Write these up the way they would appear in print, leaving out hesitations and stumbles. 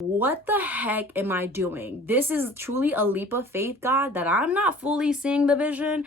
What the heck am I doing? This is truly a leap of faith, God, that I'm not fully seeing the vision.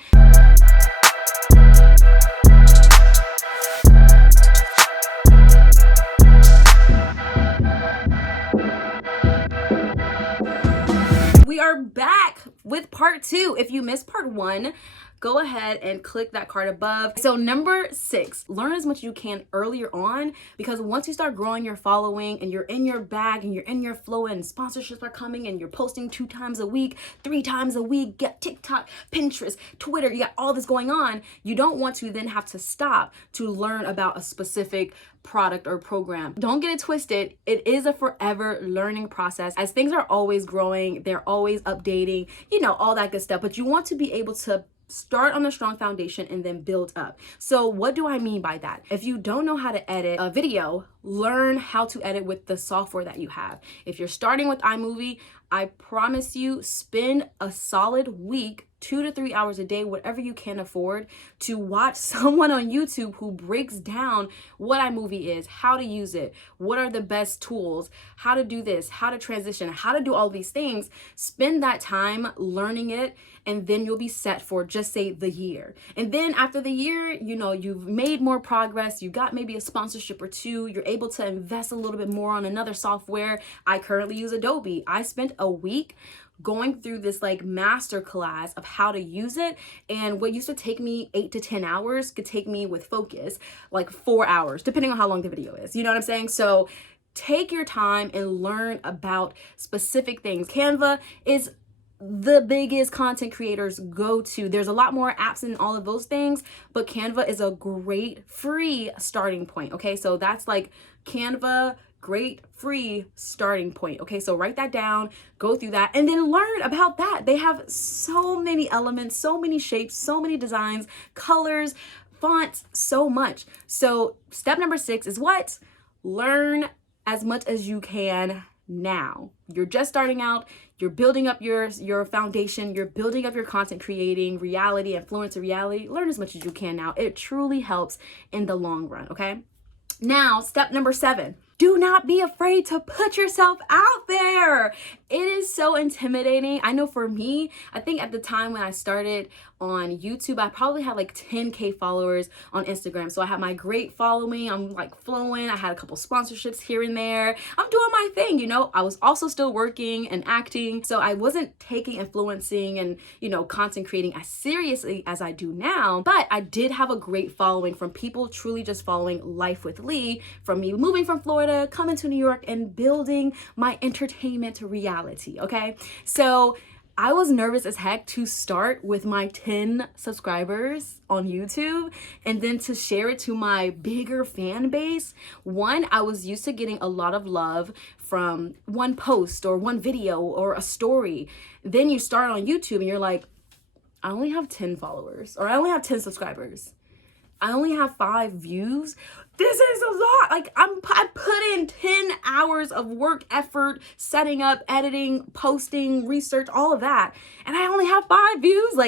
We are back with part 2. If you missed part 1, go ahead and click that card above. So number 6, learn as much as you can earlier on, because once you start growing your following and you're in your bag and you're in your flow and sponsorships are coming and you're posting 2 times a week, 3 times a week, get TikTok, Pinterest, Twitter, you got all this going on, you don't want to then have to stop to learn about a specific product or program. Don't get it twisted. It is a forever learning process. As things are always growing, they're always updating, all that good stuff. But you want to be able to start on a strong foundation and then build up. So what do I mean by that? If you don't know how to edit a video, learn how to edit with the software that you have. If you're starting with iMovie, I promise you, spend a solid week, 2 to 3 hours a day, whatever you can afford, to watch someone on YouTube who breaks down what iMovie is, how to use it, what are the best tools, how to do this, how to transition, how to do all these things. Spend that time learning it, and then you'll be set for, just say, the year. And then after the year, you've made more progress, you got maybe a sponsorship or 2, you're able to invest a little bit more on another software. I currently use Adobe. I spent a week going through this master class of how to use it, and what used to take me 8 to 10 hours could take me with focus 4 hours, depending on how long the video is. You know what I'm saying? So take your time and learn about specific things. Canva is the biggest content creators go to. There's a lot more apps and all of those things, but Canva is a great free starting point. Okay, so that's Canva, great free starting point. Okay, so write that down, go through that, and then learn about that. They have so many elements, so many shapes, so many designs, colors, fonts, so much. So step number 6 is what? Learn as much as you can now. You're just starting out, you're building up your foundation, you're building up your content creating reality, influencer reality. Learn as much as you can now. It truly helps in the long run, okay? Now, step number 7. Do not be afraid to put yourself out there. It is so intimidating. I know for me, I think at the time when I started on YouTube, I probably had 10K followers on Instagram. So I had my great following. I'm flowing. I had a couple sponsorships here and there. I'm doing my thing, I was also still working and acting. So I wasn't taking influencing and, content creating as seriously as I do now. But I did have a great following from people truly just following Life with Lee, from me moving from Florida, coming to New York, and building my entertainment reality, okay? So I was nervous as heck to start with my 10 subscribers on YouTube and then to share it to my bigger fan base. One, I was used to getting a lot of love from one post or one video or a story. Then you start on YouTube and you're like, I only have 10 followers, or I only have 10 subscribers. I only have 5 views. This is a lot. I put in 10 hours of work, effort, setting up, editing, posting, research, all of that. And I only have 5 views.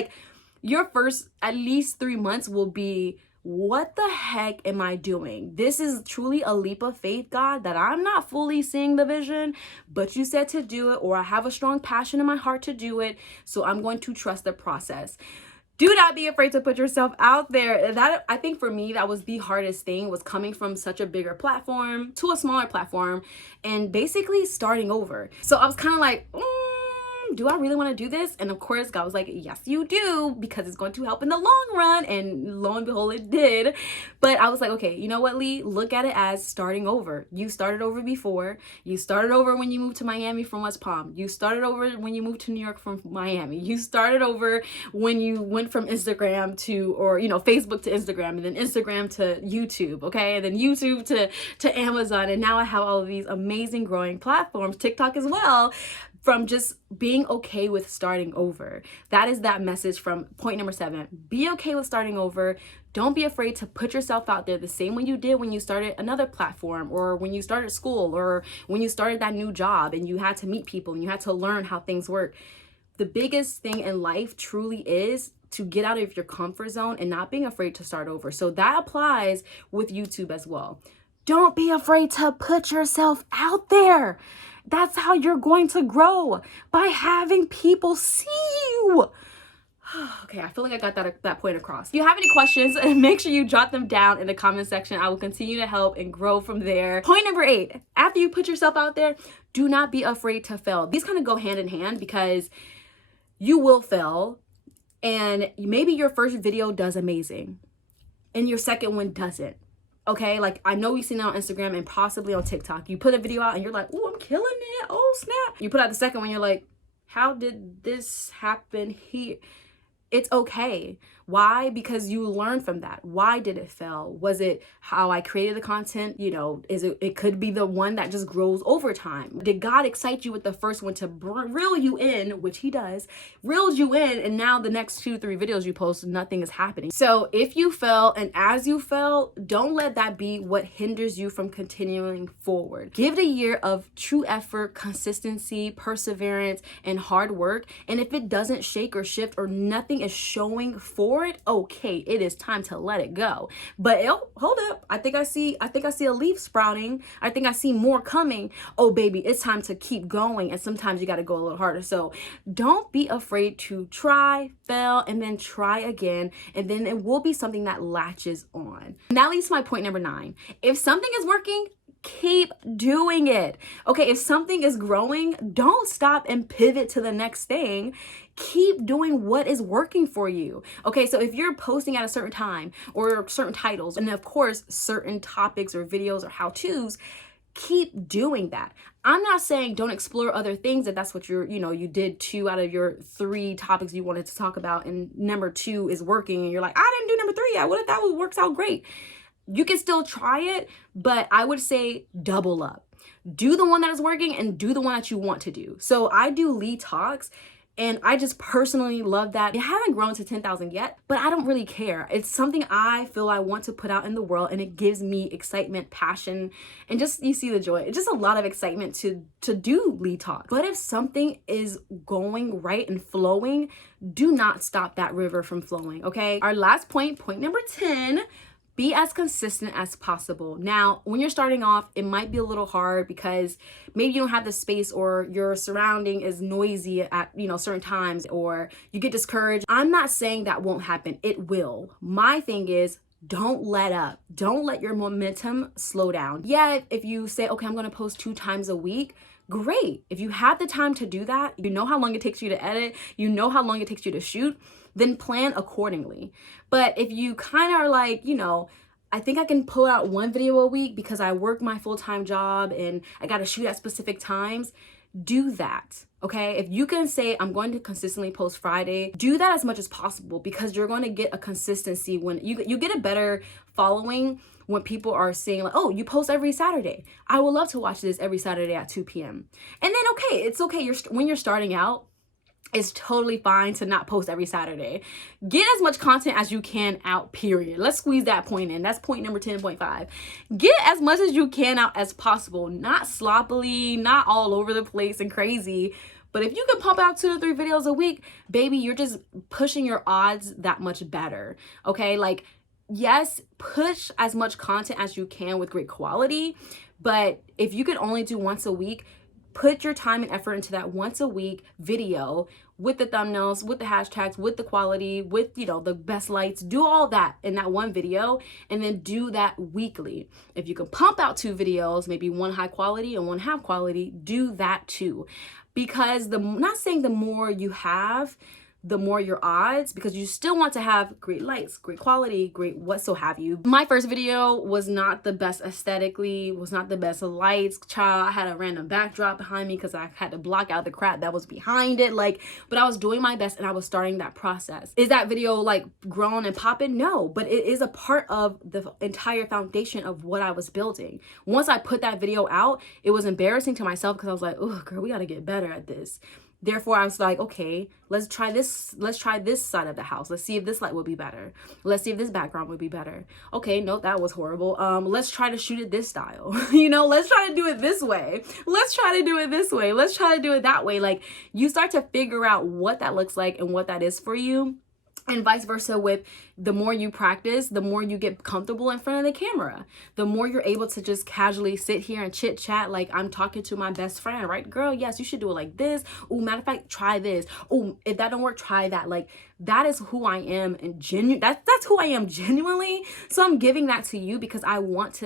Your first at least 3 months will be, what the heck am I doing? This is truly a leap of faith, God, that I'm not fully seeing the vision, but you said to do it, or I have a strong passion in my heart to do it. So I'm going to trust the process. Do not be afraid to put yourself out there. That, I think for me, that was the hardest thing, was coming from such a bigger platform to a smaller platform and basically starting over. So I was kind of do I really want to do this? And of course, God was like, yes, you do, because it's going to help in the long run. And lo and behold, it did. But I was like, okay, you know what, Lee? Look at it as starting over. You started over before. You started over when you moved to Miami from West Palm. You started over when you moved to New York from Miami. You started over when you went from Instagram to, or, Facebook to Instagram, and then Instagram to YouTube, okay? And then YouTube to Amazon. And now I have all of these amazing growing platforms, TikTok as well, from just being okay with starting over. That is that message from point number 7. Be okay with starting over. Don't be afraid to put yourself out there the same way you did when you started another platform, or when you started school, or when you started that new job and you had to meet people and you had to learn how things work. The biggest thing in life truly is to get out of your comfort zone and not being afraid to start over. So that applies with YouTube as well. Don't be afraid to put yourself out there. That's how you're going to grow, by having people see you. Okay, I feel like I got that point across. If you have any questions, make sure you jot them down in the comment section. I will continue to help and grow from there. Point number 8, after you put yourself out there, do not be afraid to fail. These kind of go hand in hand, because you will fail, and maybe your first video does amazing and your second one doesn't. Okay, like I know you've seen it on Instagram and possibly on TikTok. You put a video out and you're like, oh, I'm killing it. Oh, snap. You put out the second one, you're like, how did this happen here? It's okay. Why? Because you learn from that. Why did it fail? Was it how I created the content? You know, it could be the one that just grows over time. Did God excite you with the first one to reel you in, which he does, reeled you in, and now the next 2-3 videos you post, nothing is happening. So if you fail, and as you fail, don't let that be what hinders you from continuing forward. Give it a year of true effort, consistency, perseverance, and hard work. And if it doesn't shake or shift, or nothing is showing for it, okay, it is time to let it go. But hold up, I think I see a leaf sprouting. I think I see more coming. Oh baby, it's time to keep going. And sometimes you got to go a little harder. So don't be afraid to try, fail, and then try again, and then it will be something that latches on. And that leads to my point number 9. If something is working, keep doing it. Okay, if something is growing, don't stop and pivot to the next thing. Keep doing what is working for you. Okay, so if you're posting at a certain time or certain titles, and of course certain topics or videos or how-tos, keep doing that. I'm not saying don't explore other things if that's what you did 2 out of your 3 topics you wanted to talk about, and number 2 is working and you're like, I didn't do number 3 yet. What if that works out great? You can still try it, but I would say double up. Do the one that is working and do the one that you want to do. So I do lead talks, and I just personally love that. It hasn't grown to 10,000 yet, but I don't really care. It's something I feel I want to put out in the world, and it gives me excitement, passion, and just, you see the joy. It's just a lot of excitement to do lead talk. But if something is going right and flowing, do not stop that river from flowing, okay? Our last point number 10, be as consistent as possible. Now, when you're starting off, it might be a little hard because maybe you don't have the space, or your surrounding is noisy at, certain times, or you get discouraged. I'm not saying that won't happen. It will. My thing is, don't let up. Don't let your momentum slow down. Yeah, if you say, okay, I'm going to post 2 times a week, great. If you have the time to do that, you know how long it takes you to edit, you know how long it takes you to shoot, then plan accordingly. But if you kind of are like, I think I can pull out 1 video a week because I work my full-time job and I got to shoot at specific times, do that. Okay, if you can say, I'm going to consistently post Friday, do that as much as possible, because you're going to get a consistency when you get a better following when people are saying like, oh, you post every Saturday. I would love to watch this every Saturday at 2 p.m. And then, okay, it's okay. When you're starting out, it's totally fine to not post every Saturday. Get as much content as you can out, period. Let's squeeze that point in. That's point number 10.5. Get as much as you can out as possible. Not sloppily, not all over the place and crazy. But if you can pump out 2 to 3 videos a week, baby, you're just pushing your odds that much better. Okay, like, yes, push as much content as you can with great quality. But if you could only do once a week, put your time and effort into that once a week video with the thumbnails, with the hashtags, with the quality, with, the best lights. Do all that in that one video, and then do that weekly. If you can pump out 2 videos, maybe 1 high quality and 1 half quality, do that too. Because not saying the more you have, the more your odds, because you still want to have great lights, great quality, great what so have you. My first video was not the best aesthetically, was not the best lights. Child, I had a random backdrop behind me because I had to block out the crap that was behind it. But I was doing my best and I was starting that process. Is that video grown and popping? No, but it is a part of the entire foundation of what I was building. Once I put that video out, it was embarrassing to myself because I was like, oh girl, we gotta get better at this. Therefore, I was like, okay, let's try this. Let's try this side of the house. Let's see if this light would be better. Let's see if this background would be better. Okay, no, that was horrible. Let's try to shoot it this style. Let's try to do it this way. Let's try to do it this way. Let's try to do it that way. You start to figure out what that looks like and what that is for you. And vice versa with the more you practice, the more you get comfortable in front of the camera. The more you're able to just casually sit here and chit chat like I'm talking to my best friend, right? Girl, yes, you should do it like this. Oh, matter of fact, try this. Oh, if that don't work, try that. Like that is who I am, and that's who I am genuinely. So I'm giving that to you because I want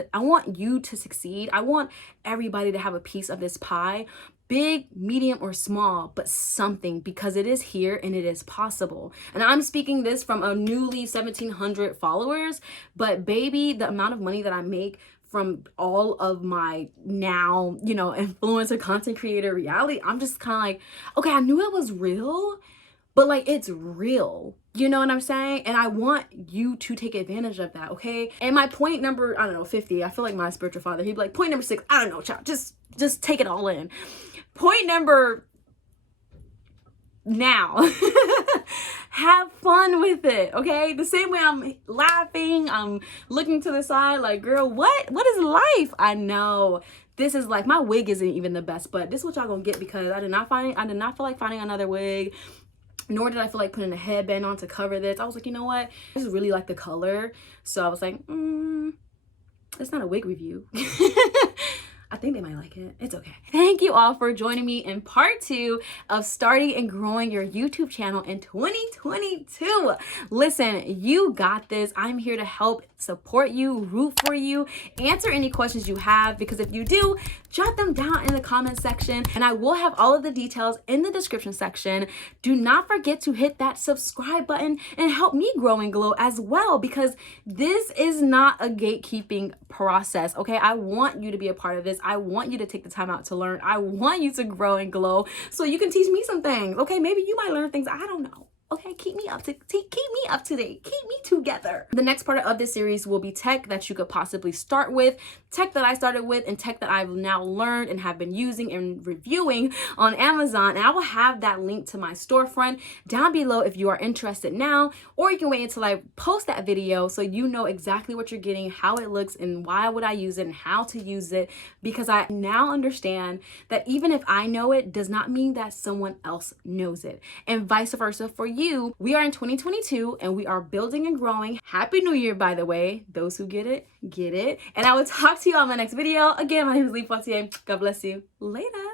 you to succeed. I want everybody to have a piece of this pie. Big, medium, or small, but something, because it is here and it is possible. And I'm speaking this from a newly 1,700 followers, but baby, the amount of money that I make from all of my now, influencer, content creator, reality, I'm just kind of like, okay, I knew it was real, but like it's real. You know what I'm saying? And I want you to take advantage of that, okay? And my point number, I don't know, 50, I feel like my spiritual father, he'd be like, point number 6, I don't know, child, just take it all in. Point number now, have fun with it, okay? The same way I'm laughing, I'm looking to the side like, girl, what is life? I know this is like, my wig isn't even the best, but this is what y'all gonna get because I did not feel like finding another wig. Nor did I feel like putting a headband on to cover this. I was like, you know what? I just really like the color. So I was like, it's not a wig review. I think they might like it. It's okay. Thank you all for joining me in part 2 of starting and growing your YouTube channel in 2022. Listen, you got this. I'm here to help, support you, root for you, answer any questions you have, because if you do, jot them down in the comment section and I will have all of the details in the description section. Do not forget to hit that subscribe button and help me grow and glow as well, because this is not a gatekeeping process, okay? I want you to be a part of this. I want you to take the time out to learn. I want you to grow and glow so you can teach me some things, okay? Maybe you might learn things I don't know. Okay, keep me up to date, keep me together. The next part of this series will be tech that you could possibly start with, tech that I started with, and tech that I've now learned and have been using and reviewing on Amazon. And I will have that link to my storefront down below if you are interested now, or you can wait until I post that video so you know exactly what you're getting, how it looks, and why would I use it and how to use it, because I now understand that even if I know it does not mean that someone else knows it, and vice versa for you. We are in 2022 and we are building and growing. Happy New Year, by the way. Those who get it, get it. And I will talk to you on my next video. Again, my name is Lee Poitier. God bless you. Later.